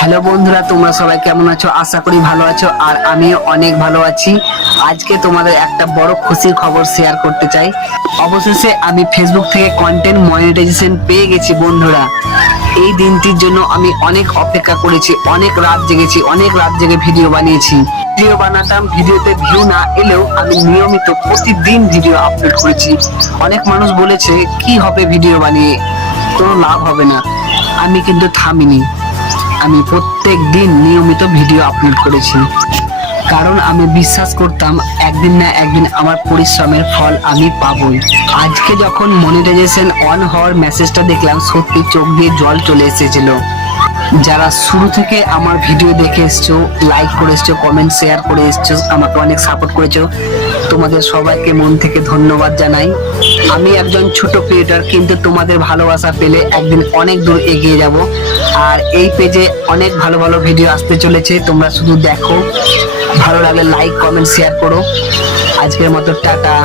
Hello বন্ধুরা, তোমরা সবাই কেমন আছো? আশা করি ভালো আছো, আর আমিও অনেক ভালো আছি। আজকে তোমাদের একটা বড় খুশির খবর শেয়ার করতে চাই। অবশেষে আমি ফেসবুক থেকে কন্টেন্ট মনিটাইজেশন পেয়ে গেছি বন্ধুরা। এই দিনটির জন্য আমি অনেক অপেক্ষা করেছি, অনেক রাত জেগেছি, অনেক রাত জেগে ভিডিও বানিয়েছি। ভিডিও বানাতাম, ভিডিওতে ভিউ না এলেও আমি নিয়মিত প্রতিদিন ভিডিও আপলোড করেছি। অনেক মানুষ বলেছে কি হবে ভিডিও বানিয়ে, কোনো লাভ হবে না। আমি কিন্তু থামিনি, আমি প্রত্যেক দিন নিয়মিত ভিডিও আপলোড করেছি, কারণ আমি বিশ্বাস করতাম একদিন না একদিন আমার পরিশ্রমের ফল আমি পাবই। আজকে যখন মনিটাইজেশন অন হওয়ার মেসেজটা দেখলাম, সত্যি চোখ দিয়ে জল চলে এসেছিল। যারা শুরু থেকে আমার ভিডিও দেখে এসছো, লাইক করে এসছো, কমেন্ট শেয়ার করে এসছো, আমাকে অনেক সাপোর্ট করেছো, তোমাদের সবাইকে মন থেকে ধন্যবাদ জানাই। আমি একজন ছোট ক্রিয়েটর, কিন্তু তোমাদের ভালোবাসা পেলে একদিন অনেক দূর এগিয়ে যাব। আর এই পেজে অনেক ভালো ভালো ভিডিও আসতে চলেছে, তোমরা শুধু দেখো। ভালো লাগলে লাইক কমেন্ট শেয়ার করো। আজকের মতো টাটা।